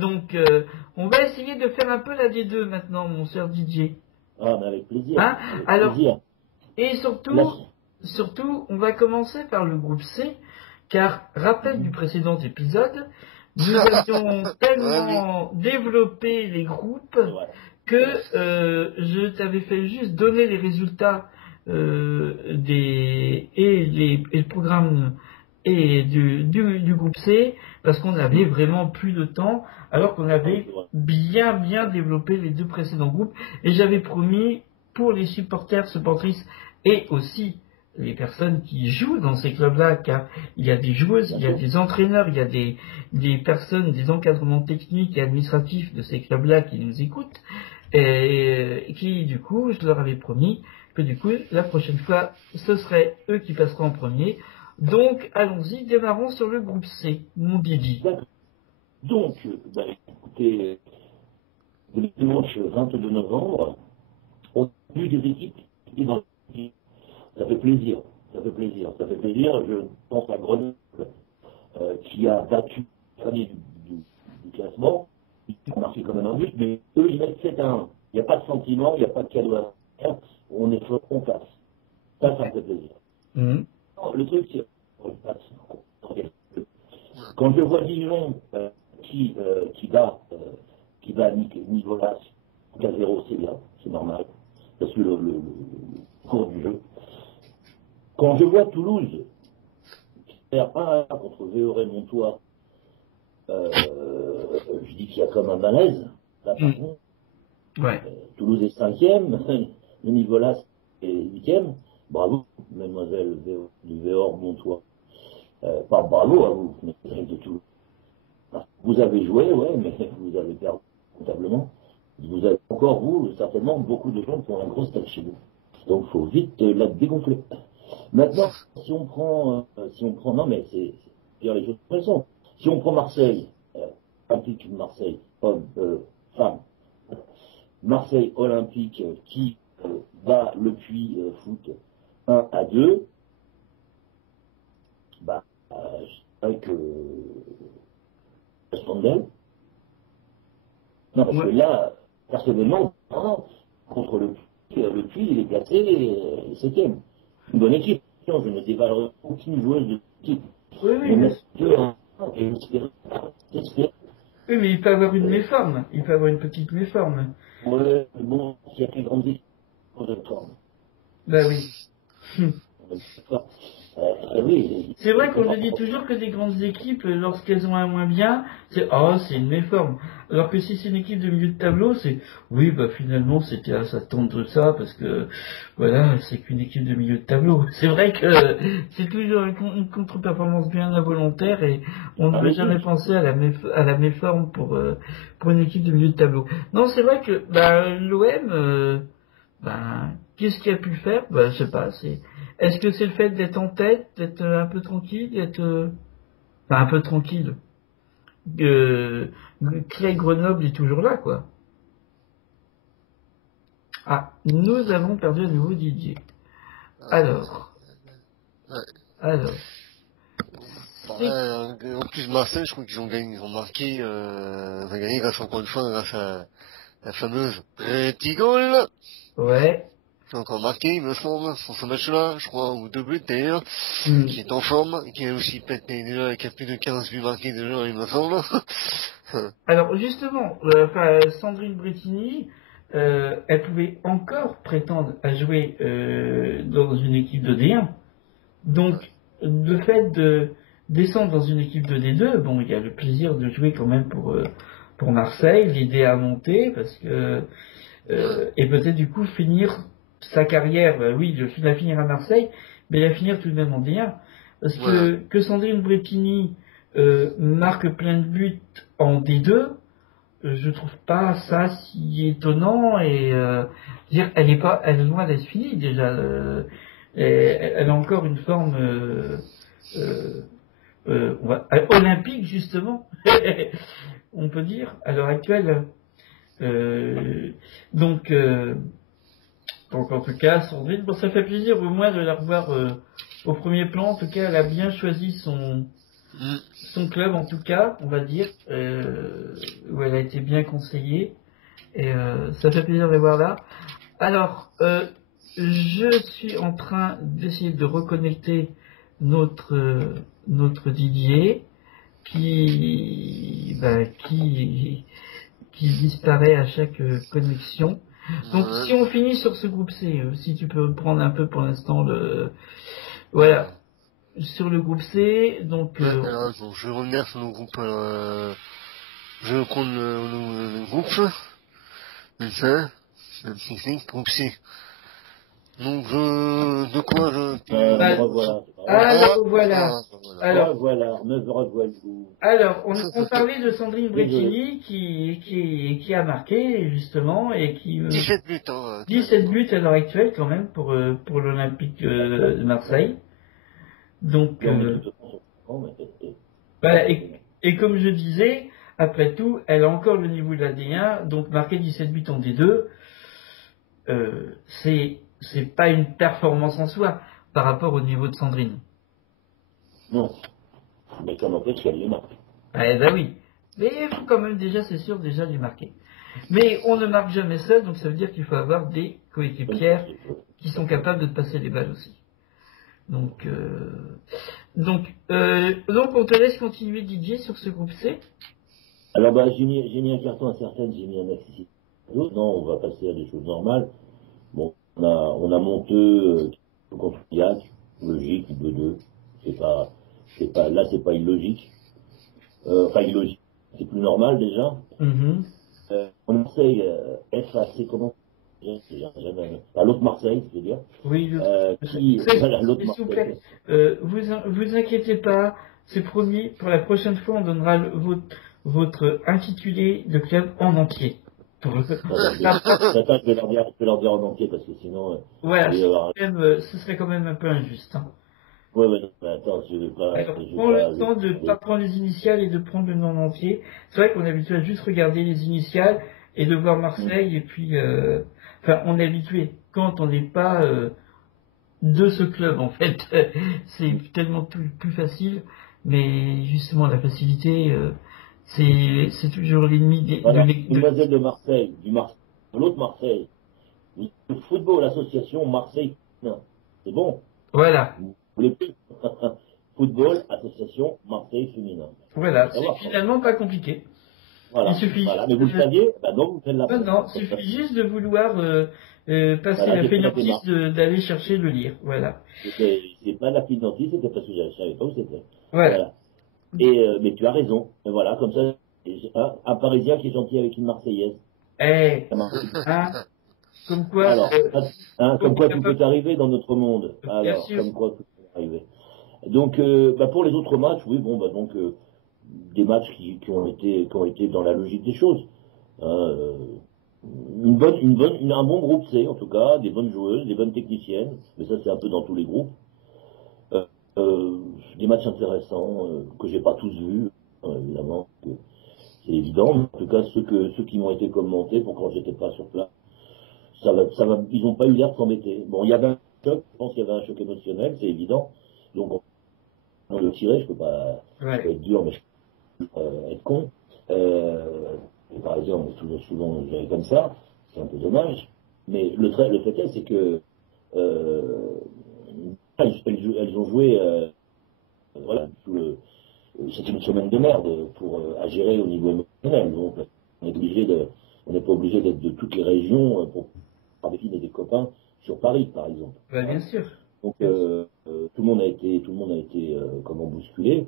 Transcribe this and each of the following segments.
Donc, on va essayer de faire un peu la D2 maintenant, mon cher DJ. Ah, mais avec plaisir. Hein? Avec Alors, plaisir. et surtout, on va commencer par le groupe C, car, rappel du précédent épisode, nous avions tellement développé les groupes que je t'avais fait juste donner les résultats et le programme et du groupe C, parce qu'on avait vraiment plus de temps, alors qu'on avait bien développé les deux précédents groupes, et j'avais promis pour les supportrices, et aussi les personnes qui jouent dans ces clubs-là, car il y a des joueuses, il y a des entraîneurs, il y a des personnes, des encadrements techniques et administratifs de ces clubs-là qui nous écoutent, et qui, du coup, je leur avais promis que, du coup, la prochaine fois, ce serait eux qui passeront en premier. Donc, allons-y, démarrons sur le groupe C, mon Didi. Donc, écoutez, le dimanche 22 novembre, on a vu des équipes qui dans ça fait plaisir. Ça fait plaisir. Ça fait plaisir. Je pense à Grenoble qui a battu la famille du classement. Ils ont marqué quand même un but, mais eux, ils mettent 7-1. Il n'y a pas de sentiment, il n'y a pas de cadeau à faire. On est fort, on passe. Ça me fait plaisir. Non, le truc, c'est on passe. Quand je vois Dijon qui bat Nicolas 4-0, c'est bien, c'est normal. Parce que le cours du jeu. Quand je vois Toulouse faire 1-1 contre Véoré Montois, je dis qu'il y a comme un malaise. Là, par contre, Toulouse est 5e, le Nicolas est 8e. Bravo, mademoiselle du Véor Montois. Pas bravo à vous, mais de Toulouse. Vous avez joué, ouais, mais vous avez perdu comptablement. Vous avez encore, vous, certainement, beaucoup de gens qui ont un gros stade chez vous. Donc, il faut vite la dégonfler. Maintenant, si on prend, non, mais c'est dire les choses de façon. Si on prend Marseille, Olympique de Marseille, femme, Marseille Olympique qui bat le Puy foot 1-2, je dirais que Scandale. Non, parce que là, personnellement, contre le Puy, il est classé 7e. Une bonne équipe. Je ne dévalerai aucune joueuse de l'équipe. Oui, mais il peut avoir une méforme. Il peut avoir une petite méforme. Ouais, bon, il y a des grandes équipes de forme. Ben oui. C'est vrai qu'on nous dit toujours que des grandes équipes, lorsqu'elles ont un moins bien, c'est une méforme. Alors que si c'est une équipe de milieu de tableau, c'est oui, finalement c'était à s'attendre de ça parce que voilà, c'est qu'une équipe de milieu de tableau. C'est vrai que c'est toujours une contre-performance bien involontaire et on ne devrait jamais penser à la méforme pour une équipe de milieu de tableau. Non, c'est vrai que l'OM, qu'est-ce qu'il a pu faire? Je sais pas. Est-ce que c'est le fait d'être en tête, d'être un peu tranquille, un peu tranquille? Clay Grenoble est toujours là, quoi. Ah, nous avons perdu à nouveau Didier. Alors. En plus Marseille, je crois qu'ils ont gagné, ils ont marqué, grâce encore une fois, grâce à la fameuse Tigol. Ouais. Qui a encore marqué, il me semble, sur ce match-là, je crois, ou 2 buts d'ailleurs, qui est en forme, qui a aussi déjà, qui a plus de 15 buts marqués déjà, il me semble. Alors, justement, Sandrine Brettini, elle pouvait encore prétendre à jouer dans une équipe de D1. Donc, le fait de descendre dans une équipe de D2, bon, il y a le plaisir de jouer quand même pour Marseille, l'idée à monter, parce que et peut-être du coup finir sa carrière, oui, je la finir à Marseille, mais la finir tout de même en D1. Parce que Sandrine Brettini marque plein de buts en D2, je trouve pas ça si étonnant et dire elle est loin d'être finie déjà. Elle a encore une forme olympique justement, on peut dire à l'heure actuelle. Donc en tout cas, Sandrine, ça fait plaisir au moins de la revoir au premier plan. En tout cas, elle a bien choisi son club, en tout cas, on va dire. été bien conseillé. Et ça fait plaisir de les voir là. Alors, je suis en train d'essayer de reconnecter notre Didier qui disparaît à chaque connexion. Donc si on finit sur ce groupe C, si tu peux prendre un peu pour l'instant voilà, sur le groupe C, donc alors, je vais revenir sur le groupe, je vais prendre le groupe, c'est ça, c'est un petit clic, groupe C. Donc de quoi revoilà. Alors voilà. Me revoilà. Alors, on parlait de Sandrine Brettini qui a marqué justement et qui 17 buts 17 buts à l'heure actuelle quand même pour l'Olympique de Marseille. Donc voilà, et comme je disais, après tout, elle a encore le niveau de la D1, donc marquer 17 buts en D2, c'est pas une performance en soi par rapport au niveau de Sandrine. Non. Mais comme en fait, qu'elle les marque. Eh ben oui. Mais il faut quand même déjà, c'est sûr, déjà les marquer. Mais on ne marque jamais seul, donc ça veut dire qu'il faut avoir des coéquipières qui sont capables de te passer les balles aussi. Donc on te laisse continuer DJ sur ce groupe C. Alors j'ai mis un carton à certaines, j'ai mis un accessible à d'autres. Non, on va passer à des choses normales. Bon, on a Monteux contre Iac, logique, 2-2. C'est pas illogique. Enfin illogique, c'est plus normal déjà. On Marseille, FAC, comment l'autre Marseille, je veux dire. Oui, l'autre s'il vous plaît, vous inquiétez pas, c'est promis, pour la prochaine fois, on donnera votre intitulé de club en entier. J'attends, je vais leur dire en entier, parce que sinon... voilà, ce serait quand même un peu injuste. Hein. Ouais, non, attends, je vais pas... Alors, prends le temps de ne pas prendre les initiales et de prendre le nom entier. C'est vrai qu'on est habitué à juste regarder les initiales et de voir Marseille, et puis... Enfin, on est habitué. Quand on n'est pas de ce club, en fait, c'est tellement plus facile. Mais justement, la facilité, c'est toujours l'ennemi de Demoiselle de Marseille, de l'autre Marseille. Le football association Marseille. C'est bon. Voilà. Vous voulez plus football association Marseille féminin. Voilà, c'est finalement pas compliqué. Voilà. Il suffit. Voilà. Mais vous le saviez, non, vous faites la peine. Non, il suffit juste de vouloir passer la fainéantise d'aller chercher le lire. Voilà. C'est pas la fainéantise, c'était parce que je savais pas où c'était. Voilà. Mais tu as raison. Et voilà, comme ça, un Parisien qui est gentil avec une Marseillaise. Comme quoi. Alors, comme quoi tout peut arriver dans notre monde. Alors, comme quoi tout peut arriver. Donc, pour les autres matchs, oui, donc des matchs qui ont été dans la logique des choses. Un bon groupe C, en tout cas, des bonnes joueuses, des bonnes techniciennes, mais ça c'est un peu dans tous les groupes. Des matchs intéressants que j'ai pas tous vus, évidemment, c'est évident. Mais en tout cas, ceux qui m'ont été commentés pour quand j'étais pas sur place, ils n'ont pas eu l'air de s'embêter. Bon, il y avait un choc, je pense qu'il y avait un choc émotionnel, c'est évident. Donc on le tirait, je peux pas être dur, mais je peux être con. Les Parisiens, on est souvent gérés comme ça, c'est un peu dommage. Mais le fait est, c'est que elles ont joué c'était une semaine de merde à gérer au niveau émotionnel. Donc on n'est pas obligé d'être de toutes les régions pour avoir des filles et des copains sur Paris, par exemple. Bien sûr. Donc tout le monde a été comment bousculé.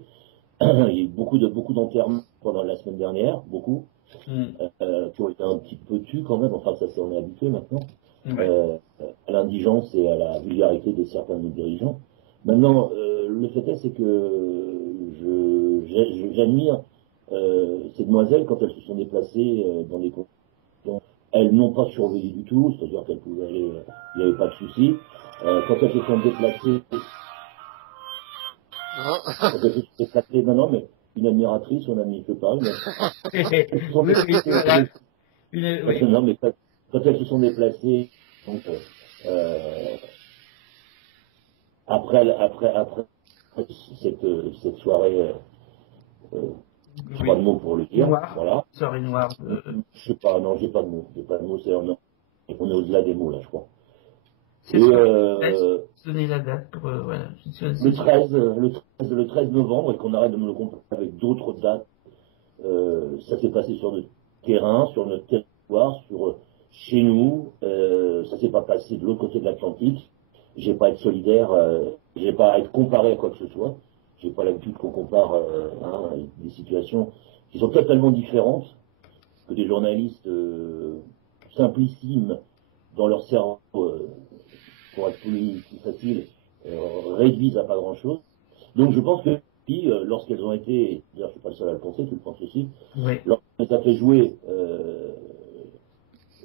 Il y a eu beaucoup d'enterrements pendant la semaine dernière, beaucoup, qui ont été un petit peu tus quand même. Enfin, ça on est habitué maintenant. À l'indigence et à la vulgarité de certains de nos dirigeants. Maintenant, le fait est, c'est que j'admire ces demoiselles quand elles se sont déplacées dans les conditions. Elles n'ont pas surveillé du tout, c'est-à-dire qu'elles pouvaient aller, il n'y avait pas de souci. Quand elles se sont déplacées, non, mais une admiratrice, on a mis, je sais pas, non, mais quand elles se sont déplacées, donc, après cette soirée j'ai pas de mots pour le dire. Noir. Voilà. Soirée noire. Je sais pas, non, j'ai pas de mots. On est au-delà des mots, là, je crois. C'est donner la date pour, voilà. Le 13 novembre, et qu'on arrête de me le comparer avec d'autres dates. Ça s'est passé sur notre terrain, sur notre territoire, chez nous. Ça s'est pas passé de l'autre côté de l'Atlantique. J'ai pas à être solidaire, j'ai pas à être comparé à quoi que ce soit. J'ai pas l'habitude qu'on compare des situations qui sont totalement différentes, que des journalistes simplissimes dans leur cerveau, pour être plus facile, réduisent à pas grand-chose. Donc je pense que lorsqu'elles ont été, d'ailleurs je suis pas le seul à le penser, tu le penses aussi, oui. lorsqu'elles ont fait jouer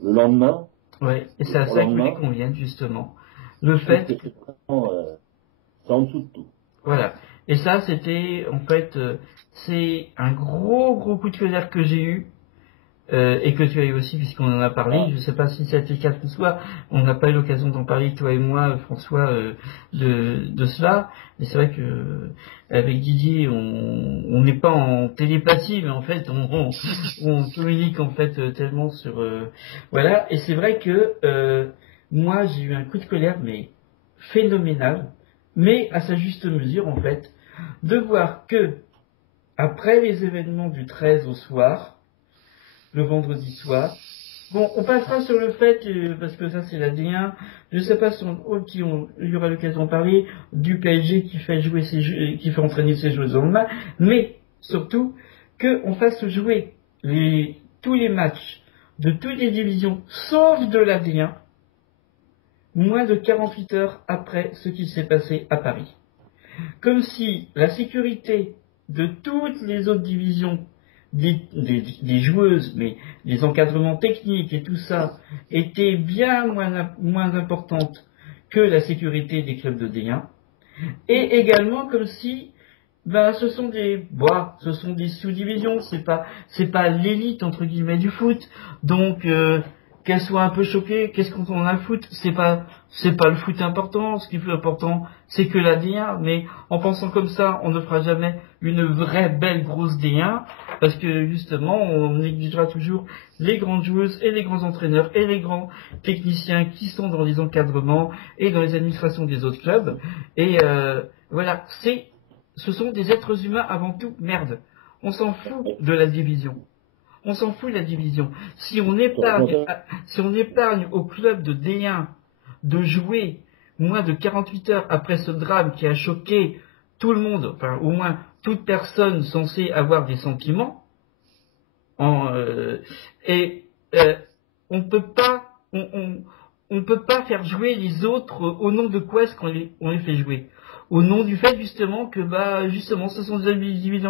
le lendemain. Oui, et c'est à ça qu'il les convient justement. Le fait que c'est en dessous de tout. Voilà. Et ça, c'était, en fait, c'est un gros coup de colère que j'ai eu, et que tu as eu aussi, puisqu'on en a parlé. Je ne sais pas si ça a été le cas ce soir. On n'a pas eu l'occasion d'en parler, toi et moi, François, de cela. Mais c'est vrai que, avec Didier, on n'est pas en télépathie, mais en fait, on communique, en fait, tellement sur, voilà. Et c'est vrai que, moi, j'ai eu un coup de colère, mais phénoménal, mais à sa juste mesure, en fait, de voir que, après les événements du 13 au soir, le vendredi soir, bon, on passera sur le fait, parce que ça c'est la D1, je ne sais pas si il y aura l'occasion d'en parler, du PSG qui fait jouer qui fait entraîner ses joueurs dans le match, mais surtout, qu'on fasse jouer tous les matchs de toutes les divisions, sauf de la D1, moins de 48 heures après ce qui s'est passé à Paris. Comme si la sécurité de toutes les autres divisions, des joueuses, mais les encadrements techniques et tout ça, était bien moins importante que la sécurité des clubs de D1. Et également comme si ce sont des sous-divisions, c'est pas l'élite entre guillemets du foot, donc qu'elles soient un peu choquées, qu'est-ce qu'on en a à foutre, c'est pas le foot important, ce qui est plus important c'est que la D1, mais en pensant comme ça on ne fera jamais une vraie belle grosse D1, parce que justement on négligera toujours les grandes joueuses et les grands entraîneurs et les grands techniciens qui sont dans les encadrements et dans les administrations des autres clubs, et voilà, ce sont des êtres humains avant tout, merde. On s'en fout de la division. On s'en fout de la division. Si on épargne au club de D1 de jouer moins de 48 heures après ce drame qui a choqué tout le monde, enfin au moins toute personne censée avoir des sentiments, on peut pas faire jouer les autres au nom de quoi est-ce qu'on les fait jouer? Au nom du fait justement que justement ce sont des individus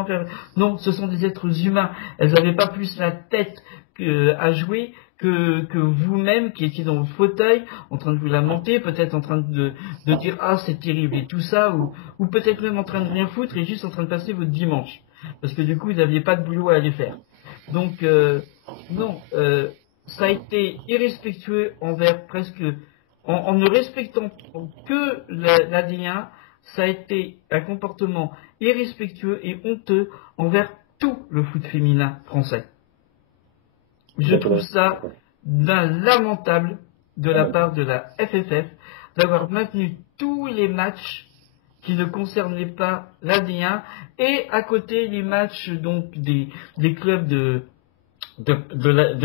non, ce sont des êtres humains. Elles n'avaient pas plus la tête à jouer que vous-même qui étiez dans votre fauteuil en train de vous lamenter, peut-être en train de dire c'est terrible et tout ça, ou peut-être même en train de rien foutre et juste en train de passer votre dimanche, parce que du coup vous n'aviez pas de boulot à aller faire. Donc non, ça a été irrespectueux envers presque, en ne respectant que la D1, ça a été un comportement irrespectueux et honteux envers tout le foot féminin français. Je trouve ça d'un lamentable de la part de la FFF d'avoir maintenu tous les matchs qui ne concernaient pas la D1 et à côté les matchs donc des clubs de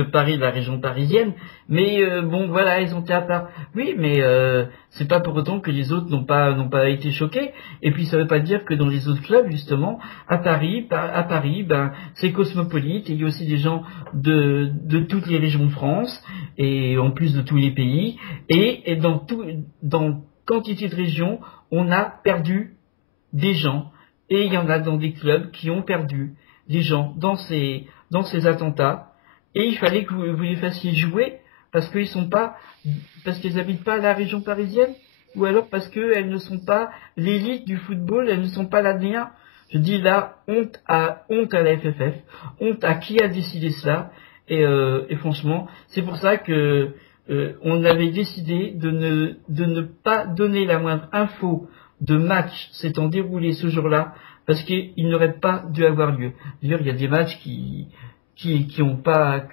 Paris, de la région parisienne, mais voilà, ils ont été à part. Oui, mais c'est pas pour autant que les autres n'ont pas été choqués. Et puis ça veut pas dire que dans les autres clubs, justement, à Paris, c'est cosmopolite. Et il y a aussi des gens de toutes les régions de France et en plus de tous les pays. Et dans quantité de régions, on a perdu des gens. Et il y en a dans des clubs qui ont perdu des gens dans ces attentats, et il fallait que vous les fassiez jouer parce qu'ils habitent pas à la région parisienne, ou alors parce qu'elles ne sont pas l'élite du football, elles ne sont pas la D1. Je dis là, honte à la FFF, honte à qui a décidé cela, et franchement, c'est pour ça que on avait décidé de ne pas donner la moindre info de match s'étant déroulé ce jour-là parce qu'ils n'auraient pas dû avoir lieu. D'ailleurs, il y a des matchs qui ont pas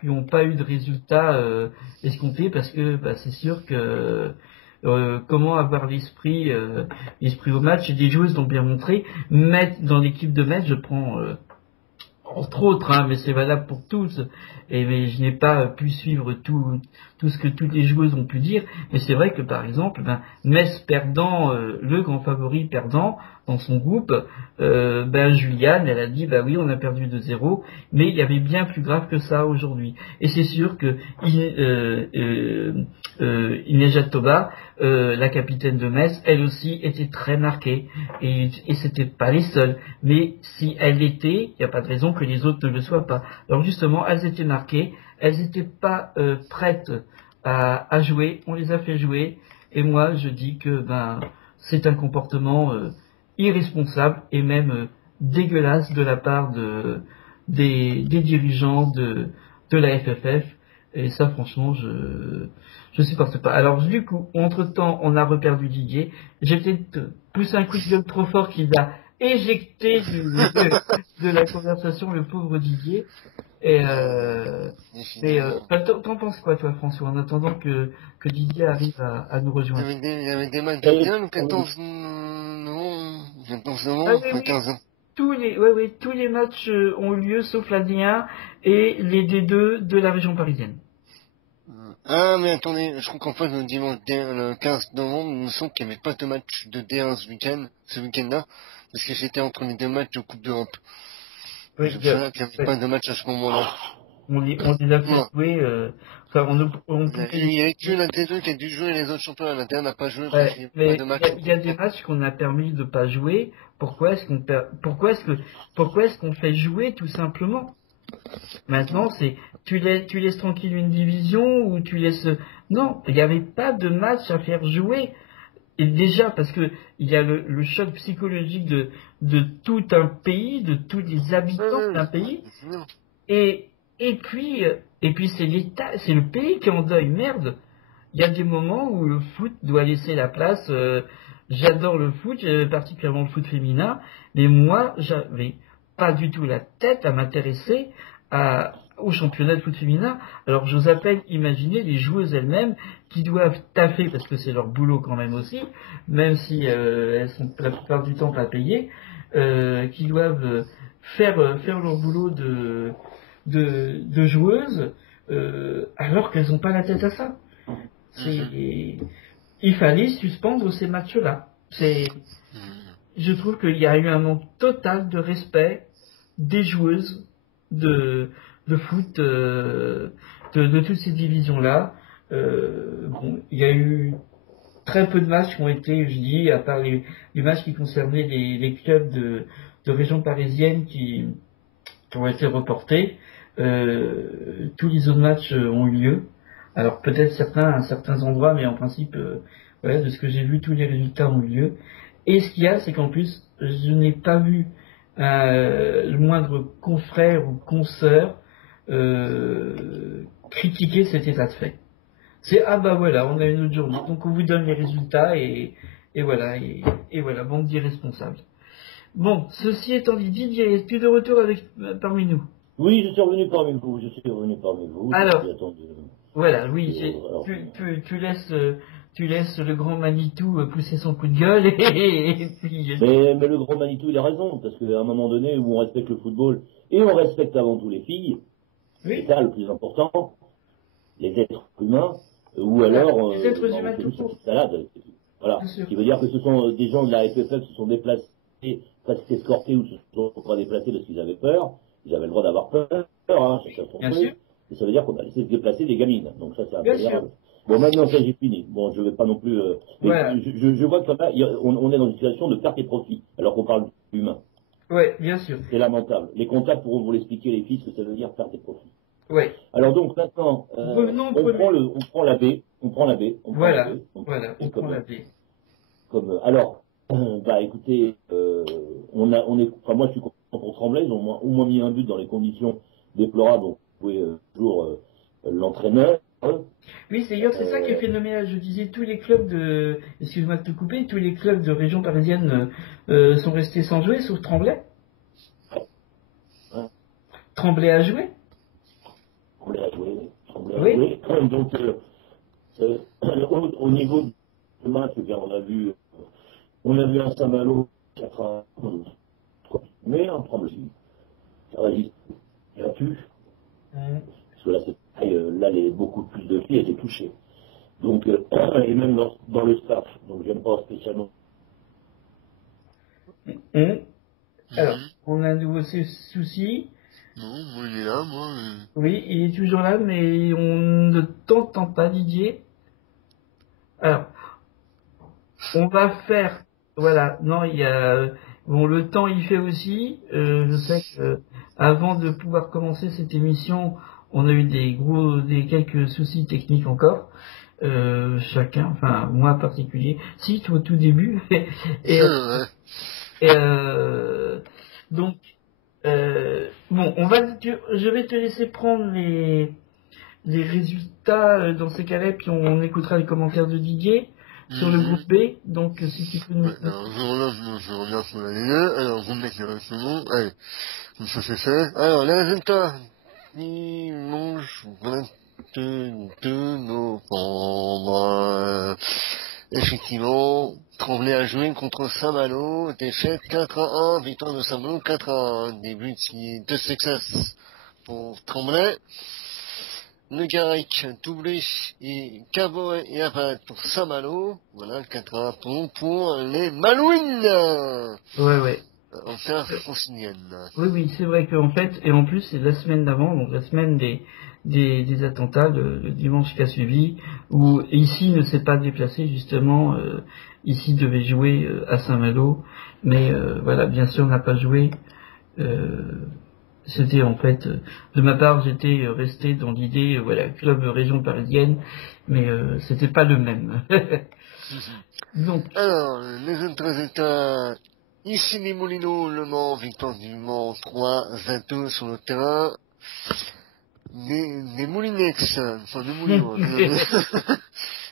eu de résultats escomptés, parce que c'est sûr que comment avoir l'esprit au match, et des joueuses l'ont bien montré. Dans l'équipe de Metz, je prends entre autres, mais c'est valable pour tous, mais je n'ai pas pu suivre tout ce que toutes les joueuses ont pu dire, mais c'est vrai que par exemple, Metz perdant, le grand favori perdant dans son groupe, Juliane, elle a dit oui, on a perdu 2-0, mais il y avait bien plus grave que ça aujourd'hui. Et c'est sûr que Inejat Toba, la capitaine de Metz, elle aussi était très marquée, et c'était pas les seules, mais si elle l'était, il n'y a pas de raison que les autres ne le soient pas. Alors justement, elles étaient marquées, elles n'étaient pas prêtes à jouer, on les a fait jouer, et moi je dis que c'est un comportement irresponsable et même dégueulasse de la part des dirigeants de la FFF, et ça franchement je supporte pas. Alors du coup, entre temps on a reperdu Didier, j'ai peut-être poussé un coup de gueule trop fort qui l'a éjecté de la conversation, le pauvre Didier. Et t'en penses quoi toi, François, en attendant que Didier arrive à nous rejoindre? Il y avait des matchs de bien le 14 novembre, 15 ans. Tous les matchs ont eu lieu sauf la D1 et les D2 de la région parisienne. Ah, mais attendez, je crois qu'en fait, le 15 novembre, il me semble qu'il n'y avait pas de match de D1 ce week-end-là, parce que c'était entre les deux matchs de Coupe d'Europe. Oui, c'est pour ça qu'il n'y avait pas de match à ce moment-là. On les a fait jouer, il n'y avait que la D2 qui a dû jouer, les autres championnats, la D1 n'a pas joué, mais il y a des matchs qu'on a permis de pas jouer. Pourquoi est-ce qu'on fait jouer, tout simplement? Maintenant, c'est tu laisses tranquille une division, ou tu laisses... Non, il n'y avait pas de match à faire jouer. Et déjà, parce que il y a le choc psychologique de tout un pays, de tous les habitants d'un pays. Et puis c'est l'État, c'est le pays qui est en deuil, merde. Il y a des moments où le foot doit laisser la place. J'adore le foot, particulièrement le foot féminin, mais moi, j'avais pas du tout la tête à m'intéresser au championnat de foot féminin. Alors j'ose à peine imaginer les joueuses elles-mêmes qui doivent taffer, parce que c'est leur boulot quand même aussi, même si elles sont la plupart du temps pas payées, qui doivent faire leur boulot de joueuses, alors qu'elles n'ont pas la tête à ça. Il fallait suspendre ces matchs-là. Je trouve qu'il y a eu un manque total de respect des joueuses de foot, de toutes ces divisions-là. Il y a eu très peu de matchs qui ont été, je dis, à part les matchs qui concernaient les clubs de région parisienne qui ont été reportés. Tous les autres matchs ont eu lieu. Alors peut-être certains à certains endroits, mais en principe, de ce que j'ai vu, tous les résultats ont eu lieu. Et ce qu'il y a, c'est qu'en plus, je n'ai pas vu le moindre confrère ou consoeur critiquer cet état de fait. C'est voilà, on a une autre journée, donc on vous donne les résultats, et voilà, bande d'irresponsables. Bon, ceci étant dit, Didier, es-tu de retour parmi nous? Oui, je suis revenu parmi vous. Alors, voilà, oui, tu laisses le grand Manitou pousser son coup de gueule, et puis... Mais le grand Manitou, il a raison, parce qu'à un moment donné où on respecte le football, et on respecte avant tout les filles, c'est ça le plus important, les êtres humains, ou alors les êtres humains tout court. Salade. Voilà. Ce qui veut dire que ce sont des gens de la FFF qui se sont déplacés, presque escortés, ou se sont pas déplacés parce qu'ils avaient peur. Ils avaient le droit d'avoir peur, chacun son truc. Et ça veut dire qu'on a laissé se déplacer des gamines. Donc ça, c'est intolérable. Bon, maintenant, ça, j'ai fini. Bon, je vais pas non plus... je vois que là, on est dans une situation de perte et profit, alors qu'on parle d'humain. Oui, bien sûr. C'est lamentable. Les comptables pourront vous l'expliquer, les filles, ce que ça veut dire perte et profit. Oui. Alors donc, maintenant, on prend la B. On prend la B. On prend la B. Alors, écoutez, moi, je suis content pour Tremblay. Ils ont au moins mis un but dans les conditions déplorables dont pouvait toujours l'entraîneur. Oui, d'ailleurs, c'est ça qui est phénoménal. Je disais, tous les clubs de, excuse-moi de te couper, tous les clubs de région parisienne sont restés sans jouer, sauf Tremblay. Tremblay a joué. Tremblay a joué. Oui. Donc, au niveau du match, on a vu un Saint-Malo 4-1, mais un Tremblay, ça résiste bien plus. Parce que là, beaucoup plus de filles étaient touchées. Donc, et même dans le staff, donc j'aime pas spécialement. Alors, on a un nouveau souci. Non, moi il est là, moi. Oui, il est toujours là, mais on ne t'entend pas, Didier. Alors, on va faire, voilà, non, il y a, bon, le temps il fait aussi. Je sais que avant de pouvoir commencer cette émission, on a eu quelques soucis techniques encore. Chacun, enfin moi en particulier, si toi au tout début. Donc bon, je vais te laisser prendre les résultats dans ces cas-là, puis on écoutera les commentaires de Didier sur le groupe B. Donc si tu peux nous. Alors je reviens sur la ligne 1. Alors vous me mettez un second. Allez, comme ça c'est fait. Alors les résultats dimanche 22 novembre. Effectivement, Tremblay a joué contre Saint-Malo, défaite 4-1, victoire de Saint-Malo 4-1, début de success pour Tremblay. Le Garec doublé et Caboret et Apat pour Saint-Malo, voilà 4-1 pour les Malouines. Ouais. En terre francilienne. Oui, c'est vrai qu'en fait, et en plus c'est la semaine d'avant, donc la semaine des attentats, le dimanche qui a suivi, où ici ne s'est pas déplacé justement, ici devait jouer à Saint-Malo, mais voilà, bien sûr on n'a pas joué. C'était en fait, de ma part, j'étais resté dans l'idée, voilà, club région parisienne, mais c'était pas le même. Donc. Alors, les autres résultats. Ici les Moulineaux, Le Mans, victoire du Mans 3-22 sur le terrain. Les Moulinex, enfin les Moulineaux.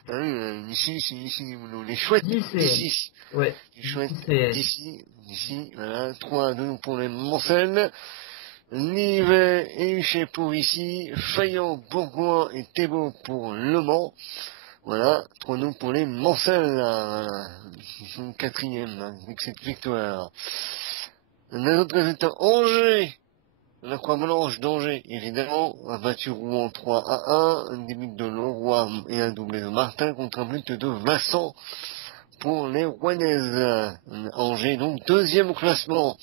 Ah oui, ici les Moulineaux. Les chouettes d'ici. Ouais. Les chouettes d'ici, voilà, 3-2 pour les Mancelles. Nivet et Huchet pour ici. Fayant, Bourgoin et Thébault pour Le Mans. Voilà, 3-0 pour les Mancelles, voilà. Ils sont quatrième, avec cette victoire. Les autres résultats, Angers, la Croix-Blanche d'Angers, évidemment, a battu Rouen 3-1, un début de Leroy et un doublé de Martin contre un but de Vincent pour les Rouennaises. Angers, donc, deuxième au classement.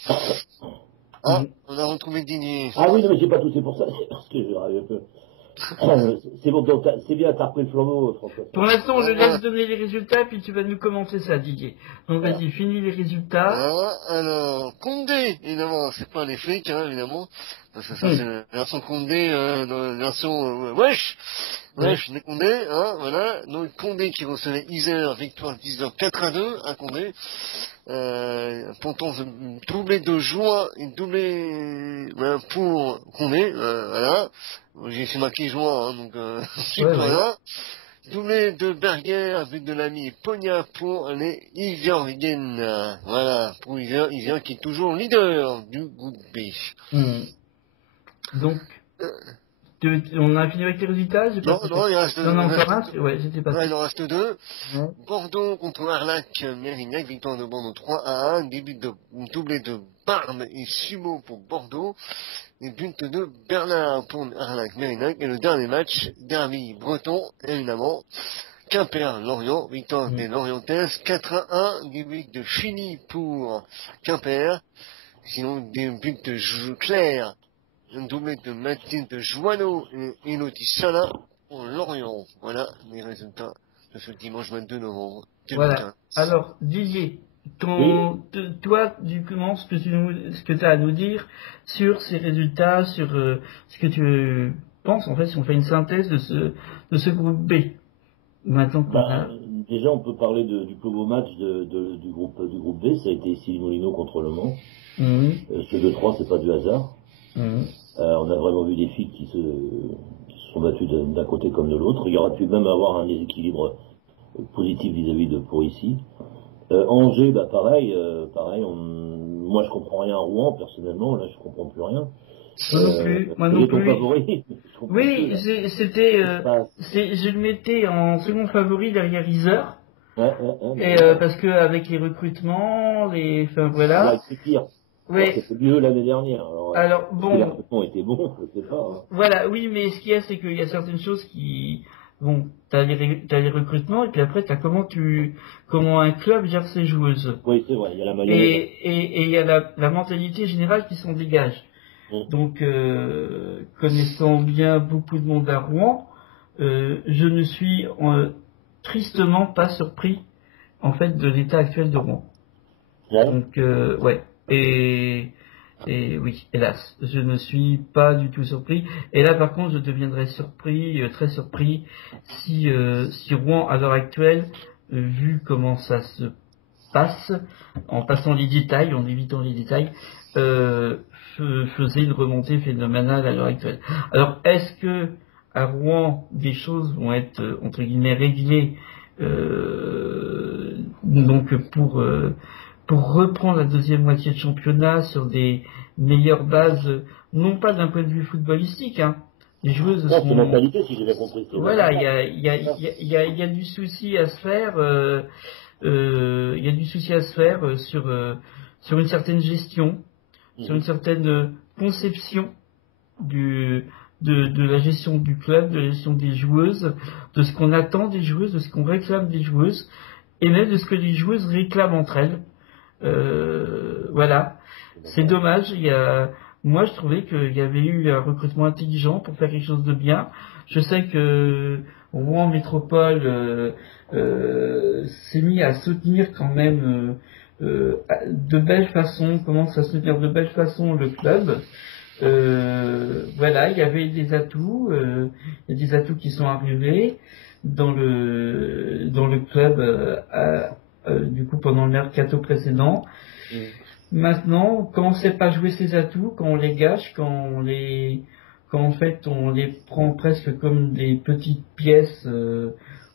Ah, on a retrouvé Didier. Ah oui, non, mais j'ai pas touché pour ça, c'est parce que je rêve un peu. C'est bon, donc c'est bien, t'as repris le flambeau, François. Pour l'instant, je laisse donner les résultats, puis tu vas nous commenter ça, Didier. Donc vas-y, finis les résultats. Alors, Condé, évidemment, c'est pas les flics, hein, évidemment. Parce que ça, c'est la version Condé, dans la version wesh, les Condé, hein, voilà. Donc Condé qui recevait Isère, victoire d'Isère 4-2 à Condé. Pourtant, doublé de juin, doublé pour Condé, voilà. J'ai fait marquer juin, hein, donc voilà. Doublé de Berger, but de l'ami Pogna pour les Ivioriennes. Voilà, pour Ivor qui est toujours leader du groupe B. Donc, on a fini avec les résultats? Non, il reste deux. Il en reste deux. Bordeaux contre Arlac, Mérignac, victoire de Bordeaux 3-1, doublé de Barbe et Sumo pour Bordeaux, et but de Bernard pour Arlac, Mérignac, et le dernier match, derby breton, évidemment, Quimper-Lorient, victoire des Lorientaises, 4-1, début de Chini pour Quimper, sinon des buts de Claire, un doublé de Mathilde Joanneau et Elodie Salin pour Lorient. Voilà les résultats de ce dimanche 22 novembre 2015. Voilà. Alors, Didier, toi, du comment, ce que tu as à nous dire sur ces résultats, sur ce que tu penses, en fait, si on fait une synthèse de ce groupe B. Maintenant déjà, on peut parler du plus beau match du groupe B, ça a été ici Molino contre Le Mans. Ce 2-3, c'est pas du hasard. On a vraiment vu des filles qui se sont battus d'un côté comme de l'autre. Il y aurait pu même avoir un déséquilibre positif vis-à-vis de pour ici. Angers, pareil, moi je comprends rien à Rouen, personnellement, là je comprends plus rien. Moi non plus. Favori, oui, je le mettais en second favori derrière Yzeure. Parce que avec les recrutements, voilà. Là, c'est pire. Ouais. C'était mieux l'année dernière. Alors bon. Les recrutements étaient bons, je sais pas. Hein. Voilà, oui, mais ce qu'il y a, c'est qu'il y a certaines choses qui, bon, t'as les recrutements et puis après t'as comment un club gère ses joueuses. Oui, c'est vrai, il y a la mayonnaise. Et il y a la mentalité générale qui s'en dégage. Donc, connaissant bien beaucoup de monde à Rouen, je ne suis tristement pas surpris en fait de l'état actuel de Rouen. Ouais. Donc ouais, et oui, hélas, je ne suis pas du tout surpris. Et là par contre je deviendrais très surpris si Rouen à l'heure actuelle, vu comment ça se passe, en passant les détails, en évitant les détails, faisait une remontée phénoménale à l'heure actuelle. Alors est-ce que à Rouen des choses vont être entre guillemets réglées donc pour reprendre la deuxième moitié de championnat sur des meilleures bases, non pas d'un point de vue footballistique, hein. Les joueuses sont... C'est mentalité, si j'ai bien compris. Voilà, il y a du souci à se faire. Il y a du souci à se faire sur une certaine gestion, sur une certaine conception de la gestion du club, de la gestion des joueuses, de ce qu'on attend des joueuses, de ce qu'on réclame des joueuses, et même de ce que les joueuses réclament entre elles. Voilà. C'est dommage. Moi, je trouvais qu'il y avait eu un recrutement intelligent pour faire quelque chose de bien. Je sais que Rouen Métropole s'est mis à soutenir quand même de belle façon, commence à soutenir de belle façon le club. Voilà, il y avait des atouts, il y a des atouts qui sont arrivés dans le club du coup pendant le mercato précédent. Maintenant, quand on ne sait pas jouer ses atouts, quand on les gâche, quand en fait on les prend presque comme des petites pièces,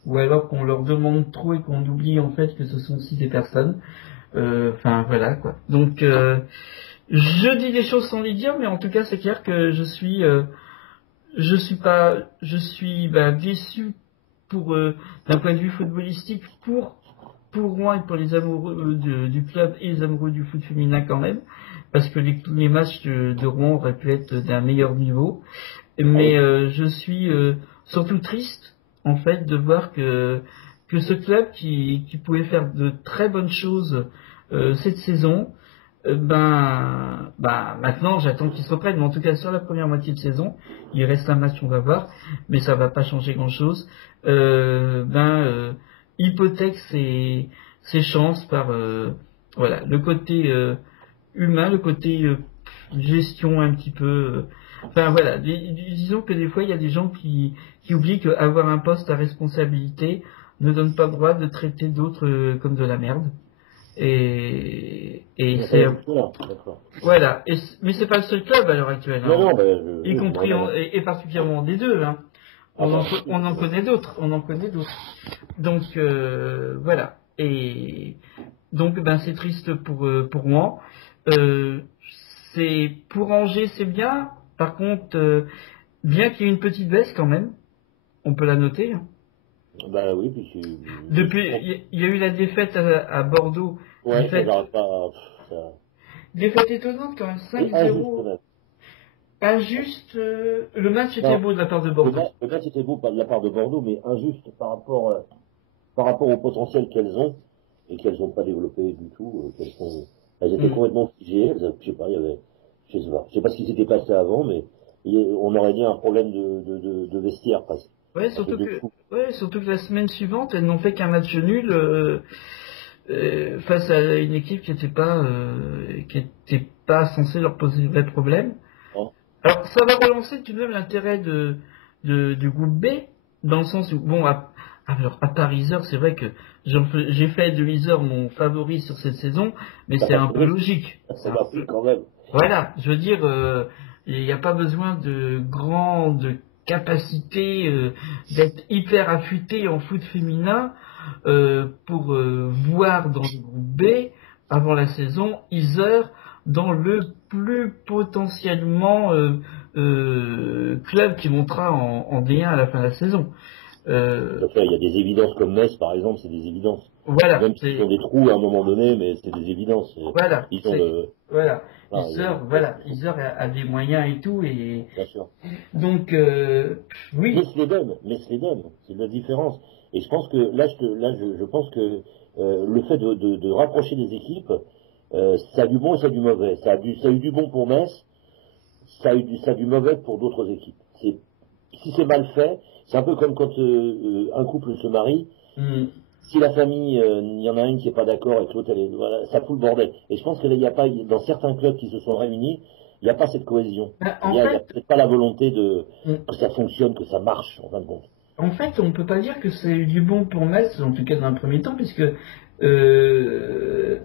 ou alors qu'on leur demande trop et qu'on oublie en fait que ce sont aussi des personnes. Enfin voilà quoi. Donc je dis des choses sans les dire, mais en tout cas c'est clair que je suis déçu pour d'un point de vue footballistique pour Rouen et pour les amoureux du club et les amoureux du foot féminin quand même, parce que les matchs de Rouen auraient pu être d'un meilleur niveau. Mais je suis surtout triste en fait de voir que ce club qui pouvait faire de très bonnes choses cette saison, maintenant j'attends qu'ils se reprennent, mais en tout cas sur la première moitié de saison, il reste un match, on va voir, mais ça va pas changer grand chose. Hypothèque ses chances par voilà, le côté humain, le côté gestion un petit peu. Enfin voilà, disons que des fois il y a des gens qui oublient qu'avoir un poste à responsabilité ne donne pas le droit de traiter d'autres comme de la merde. Et c'est voilà. Mais c'est pas le seul club à l'heure actuelle. Hein. Non, y compris et particulièrement des deux. Hein. On en connaît d'autres. Donc voilà. Et donc c'est triste pour moi. C'est pour Angers, c'est bien. Par contre, bien qu'il y ait une petite baisse quand même, on peut la noter. Hein. Bah oui, puis depuis, il y a eu la défaite à Bordeaux. Ouais, ça. Défaite étonnante quand même, 5-0. Injuste. Le match était beau de la part de Bordeaux. Le match était beau de la part de Bordeaux, mais injuste par rapport au potentiel qu'elles ont et qu'elles n'ont pas développé du tout. Elles étaient complètement figées. Je sais pas ce qui s'était passé avant, mais on aurait dit un problème de vestiaire presque. Ouais, surtout que la semaine suivante, elles n'ont fait qu'un match nul face à une équipe qui n'était pas censée leur poser de vrais problèmes. Oh. Alors, ça va relancer tout de même l'intérêt du groupe B, dans le sens où, bon, à part Yzeure, c'est vrai que j'ai fait de Yzeure mon favori sur cette saison, mais c'est un peu logique. Ça m'a pris quand même. Voilà, je veux dire, il n'y a pas besoin de grandes capacité d'être hyper affûté en foot féminin pour voir dans le groupe B, avant la saison, Yser dans le plus potentiellement club qui montera en D1 à la fin de la saison. Il y a des évidences comme Metz, par exemple, c'est des évidences. Voilà. Même s'ils ont des trous à un moment donné, mais c'est des évidences. Voilà. Voilà. Yser a des moyens et tout. Et... Bien sûr. Donc, oui. Mais se les donne. C'est la différence. Et je pense que, je pense que le fait de rapprocher des équipes, ça a du bon et ça a du mauvais. Ça a eu du bon pour Metz, ça a eu du mauvais pour d'autres équipes. Si c'est mal fait, c'est un peu comme quand un couple se marie. Si la famille, il y en a une qui n'est pas d'accord avec l'autre, voilà, ça fout le bordel. Et je pense que là, il n'y a pas, dans certains clubs qui se sont réunis, il n'y a pas cette cohésion. Il n'y a peut-être pas la volonté que ça fonctionne, que ça marche, en fin de compte. En fait, on ne peut pas dire que c'est du bon pour Metz, en tout cas dans un premier temps, puisque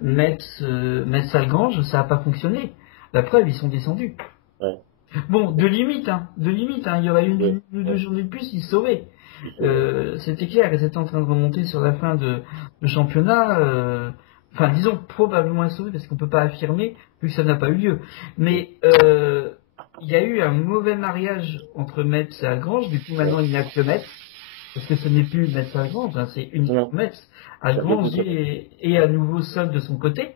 Metz-Algrange, ça n'a pas fonctionné. La preuve, ils sont descendus. Ouais. Bon, de limite, il y aurait une ou deux journées de plus, ils se sauvaient. C'était clair, ils étaient en train de remonter sur la fin de championnat, enfin disons probablement sauvés, parce qu'on ne peut pas affirmer, vu que ça n'a pas eu lieu. Mais il y a eu un mauvais mariage entre Metz et Algrange, du coup maintenant il n'y a que Metz, parce que ce n'est plus Metz-Algrange, hein, c'est uniquement Metz. Algrange est à nouveau seul de son côté.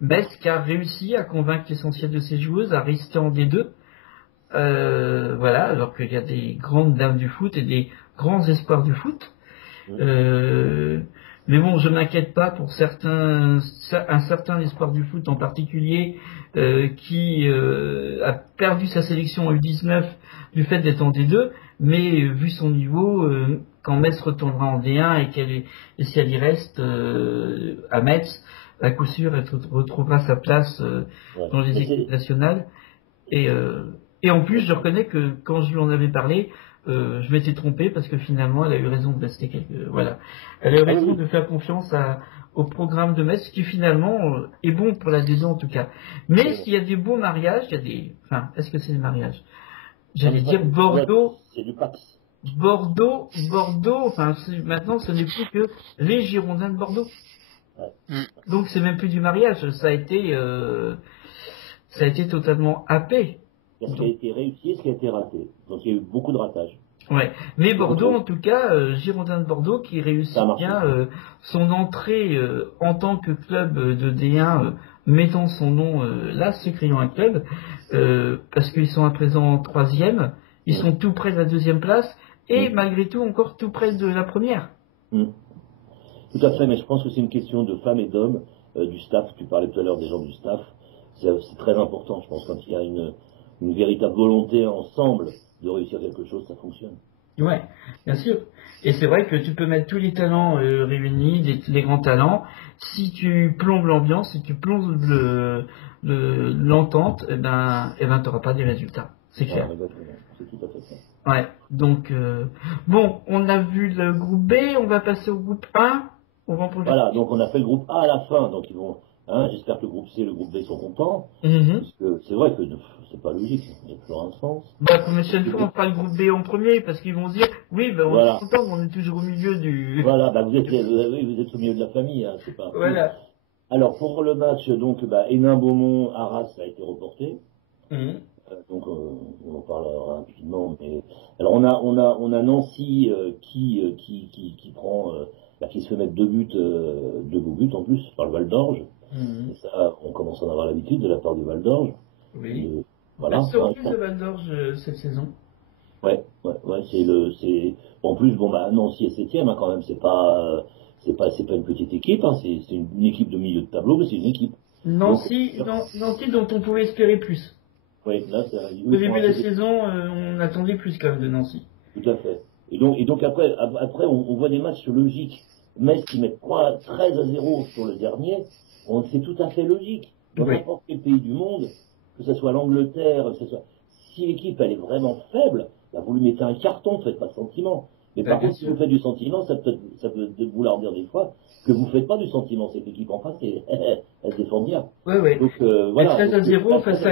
Metz qui a réussi à convaincre l'essentiel de ses joueuses à rester en D2. Voilà, alors qu'il y a des grandes dames du foot et des grands espoirs du foot. Mais bon, je m'inquiète pas pour un certain espoir du foot en particulier qui a perdu sa sélection en U19 du fait d'être en D2, mais vu son niveau, quand Metz retournera en D1 et si elle y reste à Metz, à coup sûr, elle retrouvera sa place dans les équipes nationales. Et en plus, je reconnais que quand je lui en avais parlé, je m'étais trompé parce que finalement, elle a eu raison de rester voilà. Elle a eu raison de faire confiance au programme de Metz qui finalement est bon pour la D2 en tout cas. Mais s'il y a des beaux mariages, est-ce que c'est des mariages? J'allais dire Bordeaux. C'est du Pax. Bordeaux, maintenant ce n'est plus que les Girondins de Bordeaux. Donc c'est même plus du mariage, ça a été totalement happé. Ce qui a été réussi et ce qui a été raté. Donc il y a eu beaucoup de ratages. Ouais. Mais Bordeaux, en tout cas, Girondins de Bordeaux qui réussit bien son entrée en tant que club de D1, mettant son nom là, se créant un club, parce qu'ils sont à présent en 3e, ils sont tout près de la 2e place, et malgré tout encore tout près de la 1re. Tout à fait, mais je pense que c'est une question de femmes et d'hommes, du staff. Tu parlais tout à l'heure des gens du staff. C'est très important, je pense, quand il y a une véritable volonté ensemble de réussir quelque chose, ça fonctionne. Ouais, bien sûr. Et c'est vrai que tu peux mettre tous les talents réunis, les grands talents. Si tu plombes l'ambiance, si tu plombes l'entente, tu n'auras pas des résultats. C'est clair. C'est tout à fait ça. Ouais. Donc, bon, on a vu le groupe B, on va passer au groupe 1. Voilà, donc on a fait le groupe A à la fin, donc ils vont... j'espère que le groupe C et le groupe B sont contents, parce que c'est vrai que c'est pas logique, il n'y a plus rien de sens. Comme chaque fois, on fera le groupe B en premier, parce qu'ils vont se dire, on est content, on est toujours au milieu du... Voilà, vous êtes au milieu de la famille, c'est pas... Voilà. Alors, pour le match, donc, Hénin-Beaumont, Arras a été reporté. Donc, on en parlera rapidement, mais... Alors, on a Nancy qui prend... qui se fait mettre 2 beaux buts en plus, par le Val d'Orge. Et ça, on commence à en avoir l'habitude de la part du Val d'Orge. Oui. Voilà. Surprise de Val d'Orge cette saison. Ouais, c'est en plus, Nancy est 7e, quand même, c'est pas une petite équipe, c'est une équipe de milieu de tableau, mais c'est une équipe. Nancy dont on pouvait espérer plus. Oui, là, au début de la saison, on attendait plus quand même de Nancy. Tout à fait. Et donc après on voit des matchs logiques. Metz qui met 13-0 sur le dernier, c'est tout à fait logique. Dans n'importe quel pays du monde, que ce soit l'Angleterre, si l'équipe elle est vraiment faible, vous lui mettez un carton, faites pas de sentiment. Mais par contre, si vous faites du sentiment, ça peut vouloir dire des fois que vous faites pas du sentiment. Cette équipe en face, elle se défend bien. Oui. Donc voilà. 13-0 face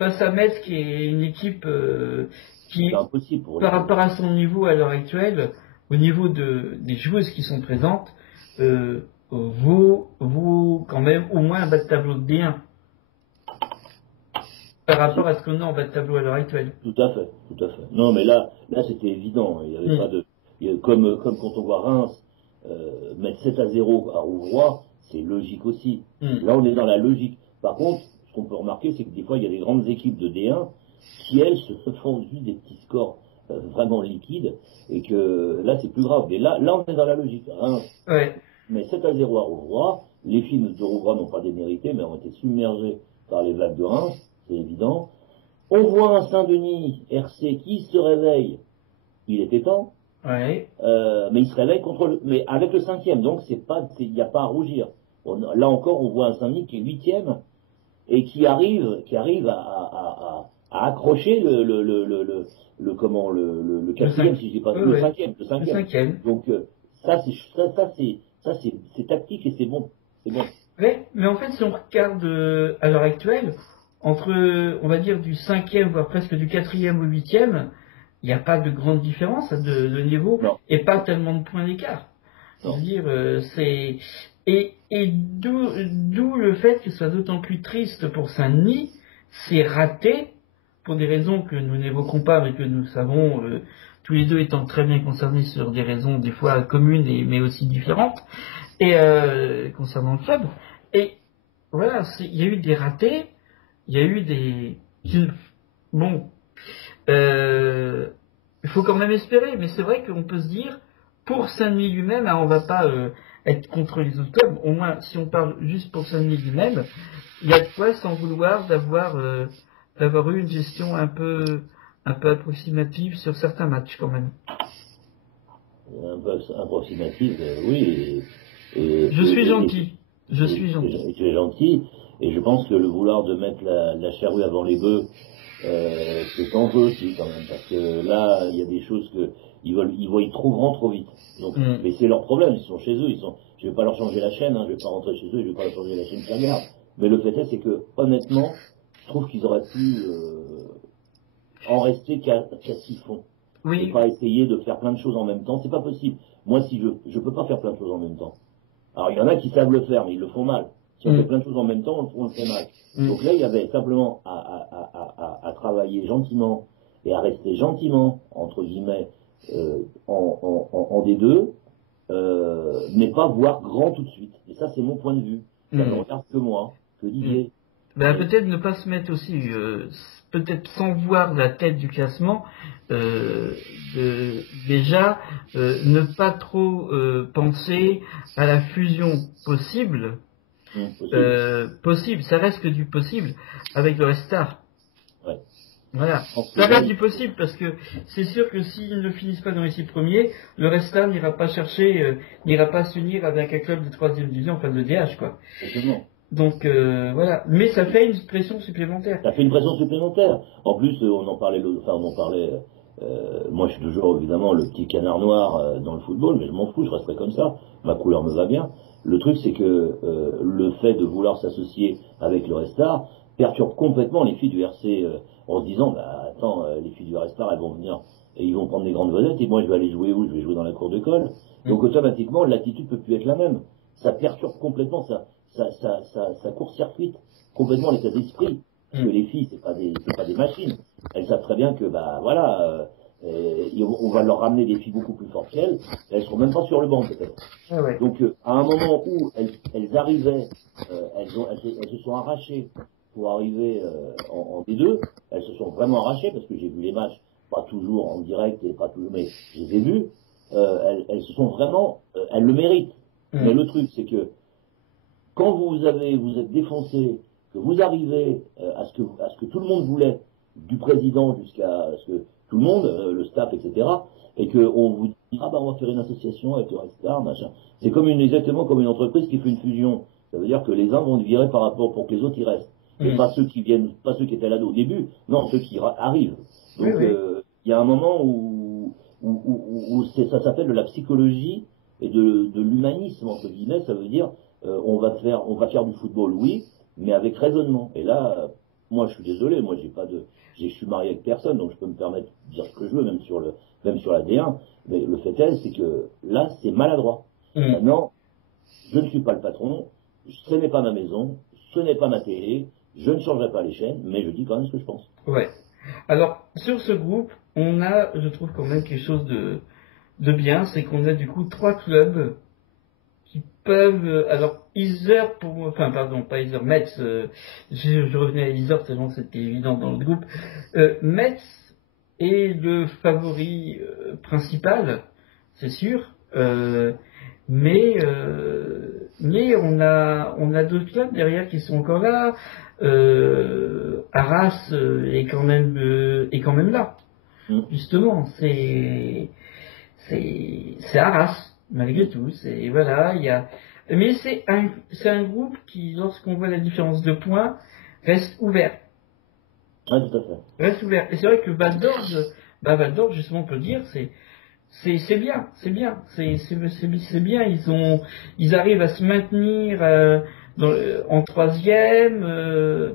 face à Metz, qui est une équipe qui, par rapport à son niveau à l'heure actuelle, au niveau des joueuses qui sont présentes, vaut quand même au moins un bas de tableau de D1 par rapport à ce qu'on a en bas de tableau à l'heure actuelle. Tout à fait. Non, mais là c'était évident. Il y avait pas de, comme quand on voit Reims mettre 7-0 à Rouvroy, c'est logique aussi. Là, on est dans la logique. Par contre, ce qu'on peut remarquer, c'est que des fois, il y a des grandes équipes de D1 qui, elles, se font juste des petits scores vraiment liquides, et que là, c'est plus grave. Mais là, on est dans la logique. Reims met 7-0 à Rouvroy. Les filles de Rouvroy n'ont pas démérité, mais ont été submergées par les vagues de Reims, c'est évident. On voit un Saint-Denis RC qui se réveille. Il était temps. Mais il se réveille mais avec le 5e, donc il n'y a pas à rougir. Là encore, on voit un Saint-Denis qui est 8e et qui arrive à accrocher le 4e, si je dis pas le 5e. Donc ça c'est tactique et c'est bon. Mais en fait, si on regarde à l'heure actuelle, entre, on va dire, du 5e, voire presque du 4e au 8e, il n'y a pas de grande différence de niveau et pas tellement de points d'écart. Je veux dire, c'est... Et d'où le fait que ce soit d'autant plus triste pour Saint-Denis, c'est raté, pour des raisons que nous n'évoquons pas, mais que nous savons, tous les deux étant très bien concernés sur des raisons des fois communes, mais aussi différentes, et concernant le club. Et voilà, il y a eu des ratés, il y a eu des... Bon... il faut quand même espérer, mais c'est vrai qu'on peut se dire, pour Saint-Denis lui-même, on va pas être contre les autres clubs, au moins si on parle juste pour Saint-Denis lui-même, il y a de quoi s'en vouloir d'avoir eu une gestion un peu approximative sur certains matchs quand même. Un peu approximative, oui. Je suis gentil. Tu es gentil, et je pense que le vouloir de mettre la charrue avant les bœufs, c'est en jeu aussi quand même, parce que là il y a des choses que ils trouveront trop vite. Donc, mais c'est leur problème, ils sont chez eux, je vais pas leur changer la chaîne, je vais pas rentrer chez eux, je vais pas leur changer la chaîne carrière. Mais le fait est, c'est que honnêtement, je trouve qu'ils auraient pu en rester qu'à ce qu'ils font. Oui. Et pas essayer de faire plein de choses en même temps, c'est pas possible. Moi, si je peux pas faire plein de choses en même temps. Alors il y en a qui savent le faire, mais ils le font mal. Si on fait plein de choses en même temps, on le fait mal. Donc là, il y avait simplement à travailler gentiment et à rester gentiment, entre guillemets, en D2, mais pas voir grand tout de suite. Et ça, c'est mon point de vue. Ça ne regarde que moi, que Didier. Peut-être ne pas se mettre aussi, peut-être sans voir la tête du classement, déjà ne pas trop penser à la fusion possible. Possible, ça reste que du possible avec le Restar. Ouais. Voilà, ça reste du possible parce que c'est sûr que s'ils ne finissent pas dans les 6 premiers, le Restar n'ira pas s'unir avec un club de 3e division en face de DH, quoi. Exactement. Donc voilà, mais ça fait une pression supplémentaire. Ça fait une pression supplémentaire. En plus, on en parlait. Moi, je suis toujours évidemment le petit canard noir dans le football, mais je m'en fous, je resterai comme ça. Ma couleur me va bien. Le truc, c'est que le fait de vouloir s'associer avec le Restar perturbe complètement les filles du RC en se disant, attends, les filles du Restar, elles vont venir et ils vont prendre des grandes vedettes et moi, je vais aller jouer où? Je vais jouer dans la cour d'école. Donc automatiquement, l'attitude peut plus être la même. Ça perturbe complètement ça court-circuite complètement l'état d'esprit. Parce que les filles, c'est pas des machines. Elles savent très bien que, on va leur ramener des filles beaucoup plus fortes qu'elles. Elles seront même pas sur le banc, peut-être. Ah ouais. Donc, à un moment où elles arrivaient, elles se sont arrachées pour arriver en D2. Elles se sont vraiment arrachées parce que j'ai vu les matchs, pas toujours en direct et pas toujours, mais je les ai vus. Elles se sont vraiment, elles le méritent. Mais le truc, c'est que quand vous êtes défoncé, que vous arrivez à ce que tout le monde voulait, du président jusqu'à ce que tout le monde, le staff, etc., et qu'on vous dit, on va faire une association avec le Restar, machin. C'est exactement comme une entreprise qui fait une fusion. Ça veut dire que les uns vont être virés par rapport pour que les autres y restent. Et pas ceux qui viennent, pas ceux qui étaient là au début, non, ceux qui arrivent. Donc, il y a un moment où ça s'appelle de la psychologie et de l'humanisme, entre guillemets. Ça veut dire, on va faire du football, oui, mais avec raisonnement. Et là, moi je suis désolé, moi je suis marié avec personne, donc je peux me permettre de dire ce que je veux, même sur la D1, mais le fait est, c'est que là, c'est maladroit. Maintenant, je ne suis pas le patron, ce n'est pas ma maison, ce n'est pas ma télé, je ne changerai pas les chaînes, mais je dis quand même ce que je pense. Ouais. Alors, sur ce groupe, on a, je trouve quand même quelque chose de bien, c'est qu'on a du coup 3 clubs qui peuvent, alors Yser pas Yser, Metz, je revenais à Yser tellement c'était évident dans le groupe. Metz est le favori principal, c'est sûr, mais on a d'autres clubs derrière qui sont encore là. Arras est quand même là. Justement, c'est Arras malgré tout. Mais c'est un groupe qui, lorsqu'on voit la différence de points, reste ouvert. Ah, tout à fait. Reste ouvert. Et c'est vrai que Val d'Orge, justement, on peut dire, c'est bien. C'est bien. Ils arrivent à se maintenir en 3e.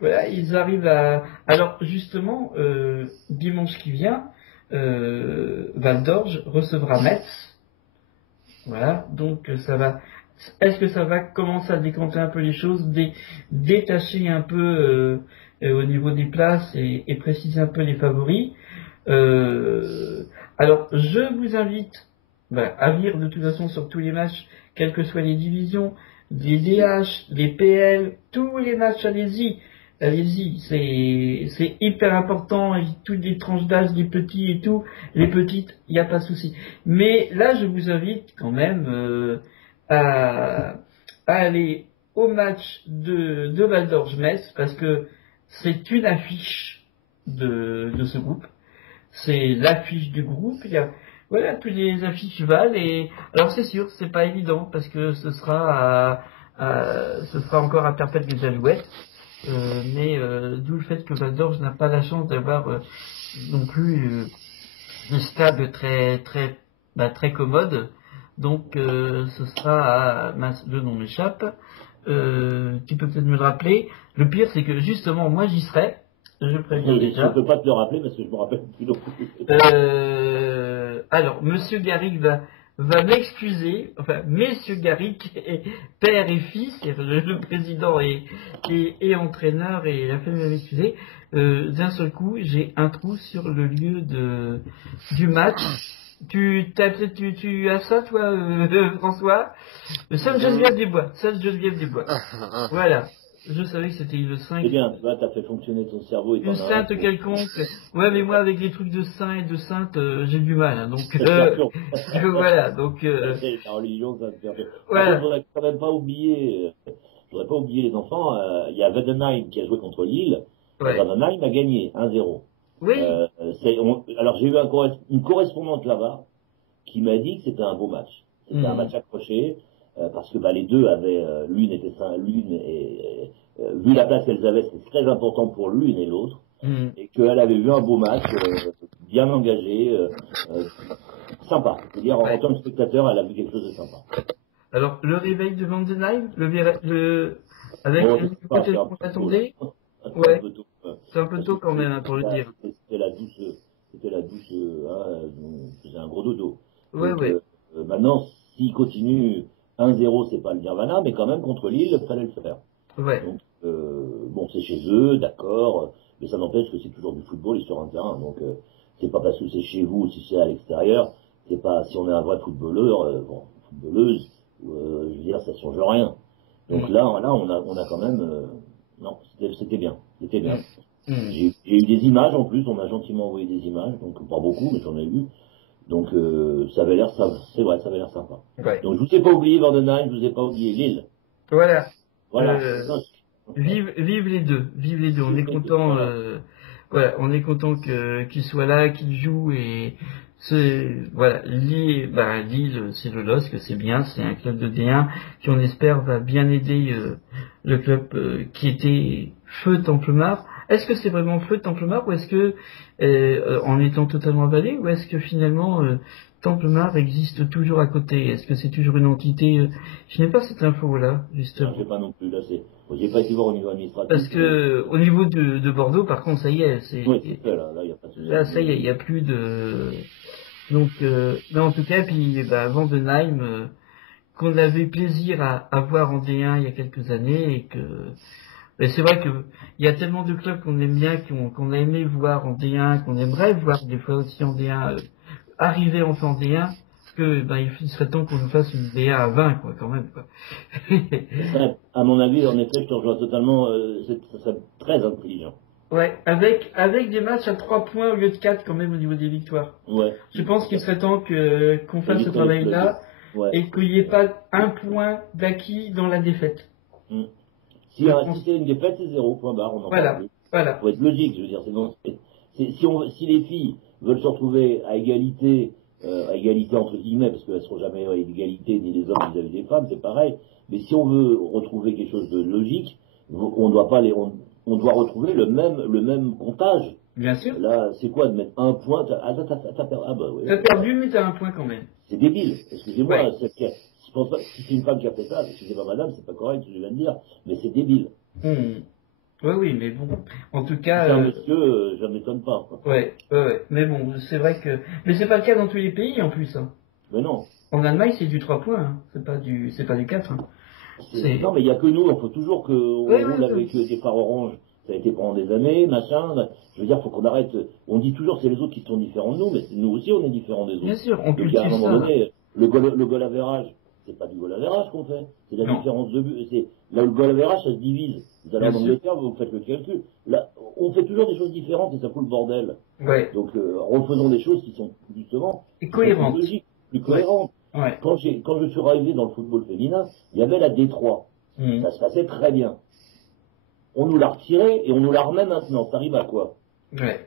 Voilà, ils arrivent à. Alors justement, dimanche qui vient, Val d'Orge recevra Metz. Voilà, donc ça va. Est-ce que ça va commencer à décanter un peu les choses, détacher un peu au niveau des places et préciser un peu les favoris? Alors, je vous invite à lire de toute façon sur tous les matchs, quelles que soient les divisions, les DH, les PL, tous les matchs, allez-y, c'est hyper important, et toutes les tranches d'âge, les petits et tout, les petites, il n'y a pas de souci. Mais là, je vous invite quand même à aller au match de Val d'Orge-Metz, parce que c'est une affiche de ce groupe. C'est l'affiche du groupe. Voilà, toutes les affiches valent. Et alors c'est sûr, c'est pas évident parce que ce sera encore à perpète des Alouettes. Mais d'où le fait que Val d'Orge n'a pas la chance d'avoir non plus un stade très commode. Donc ce sera le nom m'échappe. Tu peux peut-être me le rappeler. Le pire, c'est que justement, moi j'y serai. Je préviens déjà. Je ne peux pas te le rappeler parce que je me rappelle plus non plus. Alors, Monsieur Garrick va m'excuser, enfin, Messieurs Garrick, père et fils, le président et entraîneur, et la famille va m'excuser. D'un seul coup, j'ai un trou sur le lieu du match. Tu as ça, toi, François? Sainte-Geneviève des Bois. Voilà. Je savais que c'était le 5. C'est bien, là, t'as fait fonctionner ton cerveau. Une sainte quelconque. Ouais, mais moi, avec les trucs de saint et de sainte, j'ai du mal. Hein, donc, voilà. Donc, la religion, ça te fait. Voilà. Je voudrais quand même pas oublier, les enfants. Il y a Wedenheim qui a joué contre Lille. Ouais. Wedenheim a gagné 1-0. Oui. Alors, j'ai eu une correspondante là-bas qui m'a dit que c'était un beau match. C'était un match accroché. Parce que les deux avaient, l'une et vu la place qu'elles avaient, c'était très important pour l'une et l'autre, et qu'elle avait vu un beau match, bien engagé, sympa. C'est-à-dire, en tant que spectateur, elle a vu quelque chose de sympa. Alors, le réveil de Vandenheim, avec les qu'on attendait, ouais, c'est un peu tôt quand même pour le dire. C'était la douce, faisait un gros dodo. Ouais, donc, ouais. Maintenant, s'il continue 1-0, c'est pas le Nirvana, mais quand même, contre Lille, il fallait le faire. Ouais. Donc, bon, c'est chez eux, d'accord, mais ça n'empêche que c'est toujours du football et sur un terrain. Donc, c'est pas parce que c'est chez vous ou si c'est à l'extérieur, c'est pas, si on est un vrai footballeur, footballeuse, je veux dire, ça change rien. Donc là, on a quand même, non, c'était bien. J'ai eu des images en plus, on m'a gentiment envoyé des images, donc pas beaucoup, mais j'en ai eu. Donc, ça avait l'air sympa. C'est vrai, ça avait l'air sympa. Ouais. Donc, je vous ai pas oublié Vandenheim, je vous ai pas oublié Lille. Voilà. Vive les deux. On est content, on est content qu'ils soient là, qu'ils jouent et Lille, c'est le LOSC, c'est bien, c'est un club de D1 qui on espère va bien aider le club qui était feu Templemar est-ce que c'est vraiment feu de Templemar ou est-ce que, en étant totalement avalé, ou est-ce que finalement Templemar existe toujours à côté? Est-ce que c'est toujours une entité Je n'ai pas cette info-là, justement. Non, je sais pas non plus, là, j'ai pas été voir au niveau administratif. Parce que, au niveau de Bordeaux, par contre, ça y est, oui, c'est fait, là, y a pas de souci. Là, ça y est, il n'y a plus de... Donc, mais en tout cas, puis, Vandenheim, qu'on avait plaisir à voir en D1 il y a quelques années, et que... Mais c'est vrai que il y a tellement de clubs qu'on aime bien, qu'on a aimé voir en D1, qu'on aimerait voir des fois aussi en D1, arriver enfin en D1, que il serait temps qu'on nous fasse une DA à 20, quoi, quand même, quoi. À mon avis, en effet, je te rejoins totalement, ça serait très intelligent. Ouais, avec des matchs à 3 points au lieu de 4 quand même au niveau des victoires. Ouais. Je pense qu'il serait temps qu'on fasse ce travail-là, ouais, et qu'il n'y ait pas un point d'acquis dans la défaite. Si c'est une défaite, c'est 0 point barre, on en parle plus. Voilà. Faut être logique, je veux dire, si les filles veulent se retrouver à égalité entre guillemets, parce qu'elles ne seront jamais à égalité ni les hommes vis-à-vis des femmes, c'est pareil. Mais si on veut retrouver quelque chose de logique, on doit retrouver le même comptage. Bien sûr. Là, c'est quoi de mettre un point? T'as perdu, mais t'as un point quand même. C'est débile. Excusez-moi, ouais. Je pense pas, si c'est une femme qui a fait ça, excusez-moi madame, c'est pas correct ce que je viens de dire, mais c'est débile. Oui, mais bon, en tout cas... C'est un monsieur, je ne m'étonne pas. Ouais, mais bon, c'est vrai que... Mais c'est pas le cas dans tous les pays, en plus. Hein. Mais non. En Allemagne, c'est du 3 points, hein. C'est pas du 4. Hein. Non, mais il n'y a que nous, il faut toujours qu'on roule avec des phares orange. Ça a été pendant des années, machin. Je veux dire, faut qu'on arrête. On dit toujours c'est les autres qui sont différents de nous, mais nous aussi on est différents des autres. Bien sûr, on cultive ça. À un moment donné, le goal average, c'est pas du goal average qu'on fait, c'est la différence de but. Là, le goal average, ça se divise. Vous allez en Angleterre, vous faites le calcul. Là, on fait toujours des choses différentes et ça fout le bordel. Ouais. Donc, refaisons des choses qui sont justement cohérentes, plus logiques, plus cohérentes. Ouais. Quand je suis arrivé dans le football féminin, il y avait la D3. Ça se passait très bien. On nous l'a retiré et on nous la remet maintenant. Ça arrive à quoi? Ouais.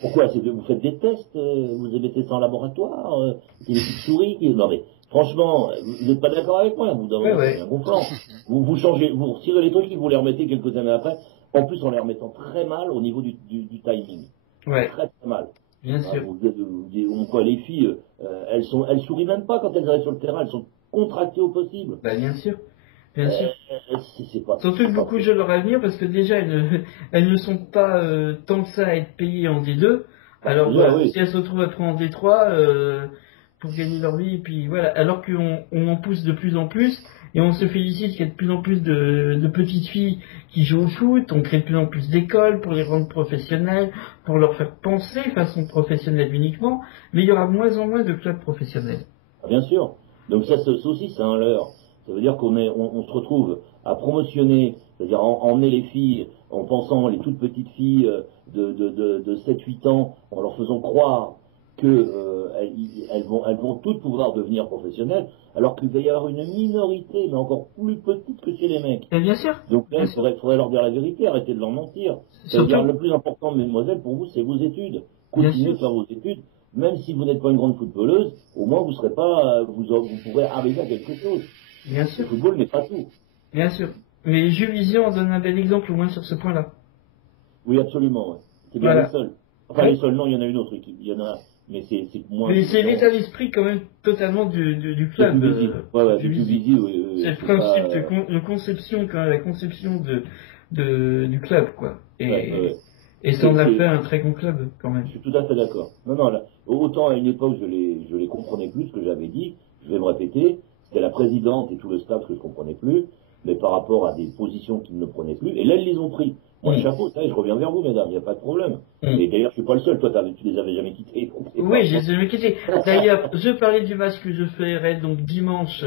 Pourquoi? Vous faites des tests? Vous avez testé en laboratoire? C'est des petites souris? Non mais, franchement, vous n'êtes pas d'accord avec moi? Vous avez un bon plan. Vous changez, vous retirez les trucs et vous les remettez quelques années après. En plus, en les remettant très mal au niveau du timing. Ouais. Très très mal. Bien sûr. Les filles, elles sourient même pas quand elles arrivent sur le terrain. Elles sont contractées au possible. Bah, bien sûr. Bien sûr. Surtout que beaucoup de jeunes leur avenir, parce que déjà elles ne sont pas tant que ça à être payées en D2. Alors si elles se retrouvent après en D3 pour gagner leur vie, et puis voilà. Alors qu'on en pousse de plus en plus, et on se félicite qu'il y a de plus en plus de petites filles qui jouent au foot, on crée de plus en plus d'écoles pour les rendre professionnelles, pour leur faire penser façon professionnelle uniquement, mais il y aura de moins en moins de clubs professionnels. Bien sûr. Donc ça aussi c'est un leurre. Ça veut dire qu'on se retrouve à promotionner, c'est-à-dire emmener les filles en pensant les toutes petites filles de 7-8 ans, en leur faisant croire qu'elles vont toutes pouvoir devenir professionnelles, alors qu'il va y avoir une minorité, mais encore plus petite que chez les mecs. Et bien sûr. Donc là, il faudrait leur dire la vérité, arrêter de leur mentir. C'est-à-dire le plus important, mesdemoiselles, pour vous, c'est vos études. Continuez de faire vos études. Même si vous n'êtes pas une grande footballeuse, au moins vous pourrez arriver à quelque chose. Bien sûr. Le football n'est pas tout. Bien sûr. Mais Jules Vision en donne un bel exemple au moins sur ce point-là. Oui, absolument. Ouais. C'est bien les seuls. Enfin, les seuls, non, il y en a une autre équipe. Il y en a, mais c'est moins. Mais c'est l'état d'esprit quand même totalement du club. Du visible, oui. C'est le principe de conception, quand même, la conception du club, quoi. Et ça en a fait un très bon club, quand même. Je suis tout à fait d'accord. Non, là, autant à une époque, je les comprenais plus, ce que j'avais dit, je vais me répéter, c'était la présidente et tout le staff que je comprenais plus, mais par rapport à des positions qu'ils ne prenaient plus, et là, ils les ont pris. Moi, chapeau, je reviens vers vous, mesdames, il n'y a pas de problème. Et d'ailleurs, je suis pas le seul, toi, tu les avais jamais quittés. Oui, je les ai jamais quittés. D'ailleurs, je parlais du match que je ferai, donc, dimanche,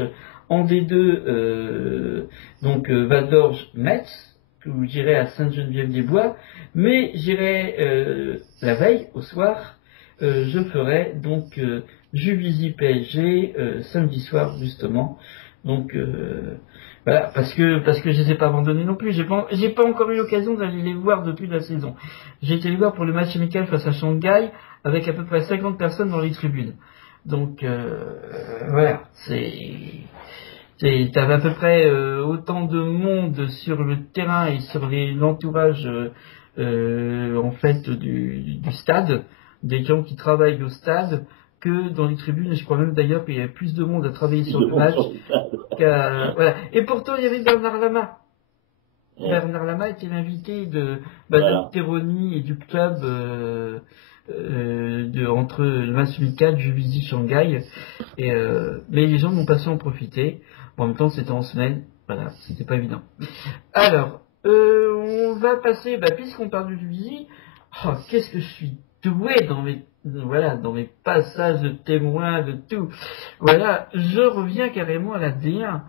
en D2, Val d'Orge-Metz, où j'irai à Sainte-Geneviève-des-Bois, mais j'irai la veille, au soir, je ferai donc Juvisy PSG samedi soir justement. Donc voilà, parce que je les ai pas abandonnés non plus. J'ai pas encore eu l'occasion d'aller les voir depuis la saison. J'ai été les voir pour le match amical face à Shanghai avec à peu près 50 personnes dans les tribunes. Donc voilà, t'avais à peu près autant de monde sur le terrain et sur l'entourage en fait du stade, des gens qui travaillent au stade, que dans les tribunes. Et je crois même d'ailleurs qu'il y avait plus de monde à travailler sur le match voilà. Et pourtant il y avait Bernard Lama. Bernard Lama était l'invité de Terroni et du club entre le match amical Juvisy Shanghai. Mais les gens n'ont pas su en profiter. Bon, en même temps, c'était en semaine. Voilà, c'était pas évident. Alors, on va passer, puisqu'on parle du Juvisy, qu'est-ce que je suis doué dans mes passages de témoins, de tout. Voilà, je reviens carrément à la D1.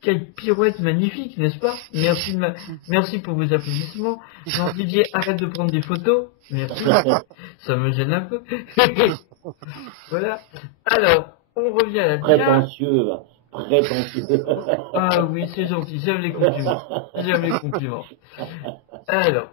Quelle pirouette magnifique, n'est-ce pas? Merci pour vos applaudissements. Jean-Didier, arrête de prendre des photos. Merci. Ça me gêne un peu. Voilà. Alors, on revient à la prétentieux. Ah oui, c'est gentil. J'aime les compliments. Alors,